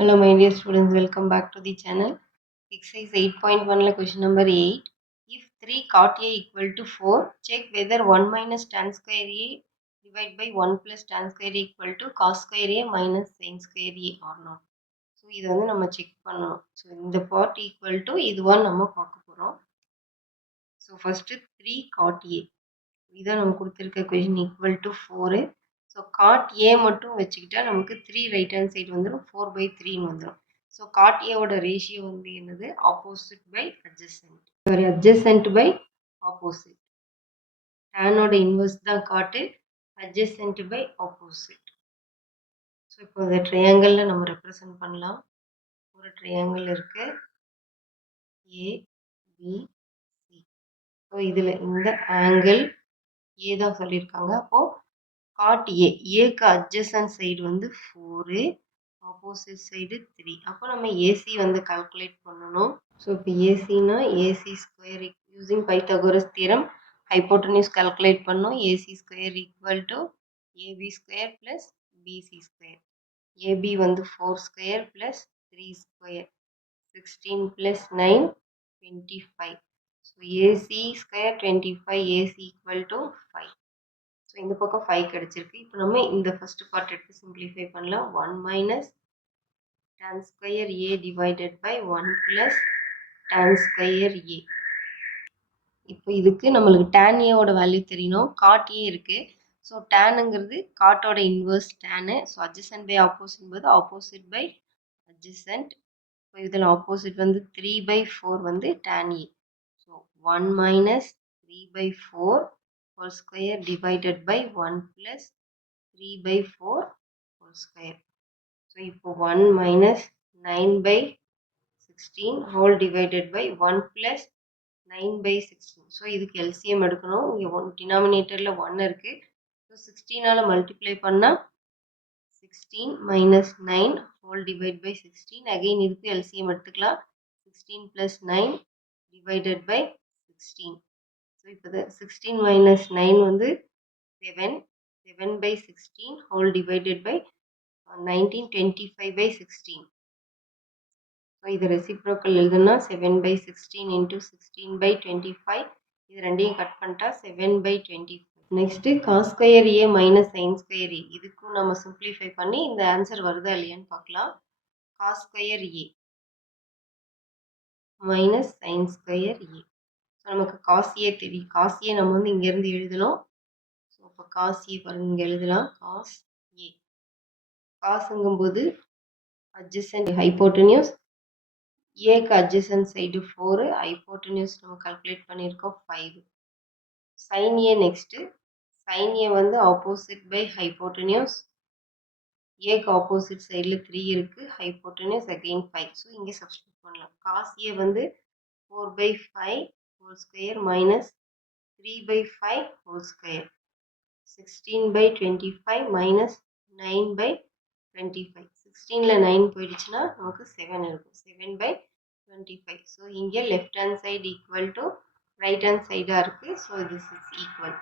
Hello my dear students, welcome back to the channel. Exercise 8.1 la question number 8. If 3 cot A equal to 4, check whether 1 minus tan square A divided by 1 plus tan square A equal to cos square A minus sin square A or not. So இது வந்து நம்ம check பண்ணணும். So இந்த part equal to இதுவான்னு நம்ம பார்க்க போகிறோம். So first 3 cot A இதான் நம்ம கொடுத்துருக்க question equal to 4. So cot A மட்டும் வச்சுக்கிட்டா நமக்கு 3 ரைட் ஹேண்ட் சைடு வந்துடும், 4/3 வந்துடும். ஸோ காட் ஏவோட ரேஷியோ வந்து என்னது, opposite by adjacent, sorry adjacent by opposite. டேனோட இன்வர்ஸ் தான் cot, adjacent by opposite. So இப்போ இந்த ட்ரையாங்கிளில் நம்ம ரெப்ரசன்ட் பண்ணலாம். ஒரு ட்ரையாங்கிள் இருக்கு ஏபிசி. ஸோ இதில் இந்த ஆங்கிள் ஏ தான் சொல்லியிருக்காங்க. அப்போது காட் ஏக்கு அட்ஜசன்ட் சைடு வந்து 4, ஆப்போசிட் சைடு 3. அப்போ நம்ம ஏசி வந்து கால்குலேட் பண்ணணும். ஸோ இப்போ ஏசினா AC square using Pythagoras theorem hypotenuse calculate பண்ணோம். AC square equal to AB square plus BC square. AB வந்து 4 square plus 3 square, 16 plus 9 25. So AC square 25, AC equal to 5. So இந்த பக்கம் 5 கிடச்சிருக்கு. இப்போ நம்ம இந்த ஃபர்ஸ்ட் பார்ட் எடுத்து சிம்பிளிஃபை பண்ணலாம். 1 minus tan square A divided by 1 plus tan square A. இப்போ இதுக்கு நம்மளுக்கு tan ஏவோட வேல்யூ தெரியணும். காட் ஏ இருக்குது. ஸோ டேனுங்கிறது காட்டோட inverse tan. So adjacent by opposite போது ஆப்போசிட் பை அட்ஜசன்ட். இப்போ இதில் ஆப்போசிட் வந்து 3/4 வந்து tan A. So 1 minus 3/4 whole square divided by 1 plus 3/4 whole square. So, இப்போ 1 minus 9/16 whole divided by 1 plus 9/16. So, இதுக்கு LCM எடுக்கணும். இங்கே டினாமினேட்டரில் 1 இருக்கு. ஸோ 16ஆல் மல்டிப்ளை பண்ணால் 16 minus 9 whole divided by 16. Again இதுக்கு LCM எடுத்துக்கலாம். 16 plus 9 divided by 16. ஸோ இப்போ 16 minus 9 வந்து 7, 7/16 whole divided by 19, 25/16. ஸோ இது ரெசிப்ரோக்கல் எழுதுனா 7/16 into 16/25. இது ரெண்டையும் கட் பண்ணிட்டா 7/25. Next cos square A minus sine square A, இதுக்கும் நம்ம சிம்பிளிஃபை பண்ணி இந்த ஆன்சர் வருதா இல்லையான்னு பார்க்கலாம். Cos square A minus sine square A. So நமக்கு காஸ் ஏ தெரியும். காஸ் ஏ நம்ம வந்து இங்கேருந்து எழுதணும். ஸோ இப்போ காஸ் ஏ பாருங்க, இங்கே எழுதலாம் காஸ் ஏ. காசுங்கும்போது அட்ஜசன்ட் ஹைப்போட்டனியூஸ், ஏக்கு அட்ஜசன்ட் சைடு 4, ஹைப்போட்டனியூஸ் நம்ம கால்குலேட் பண்ணியிருக்கோம் 5. சைன் ஏ நெக்ஸ்ட்டு. சைன் ஏ வந்து ஆப்போசிட் பை ஹைப்போட்டனியூஸ், ஏக்கு ஆப்போசிட் சைடில் 3 இருக்குது, ஹைப்போட்டனியூஸ் அகெயின் 5. ஸோ இங்கே சப்ஸ்டியூட் பண்ணலாம். காஸ் ஏ வந்து 4/5 whole square minus 3/5 whole square, 16/25 minus 9/25. 16ல 9 போயிடுச்சுன்னா நமக்கு 7 இருக்கும். 7/25. ஸோ இங்கே left hand side equal to right hand சைடாக இருக்குது. So this is equal.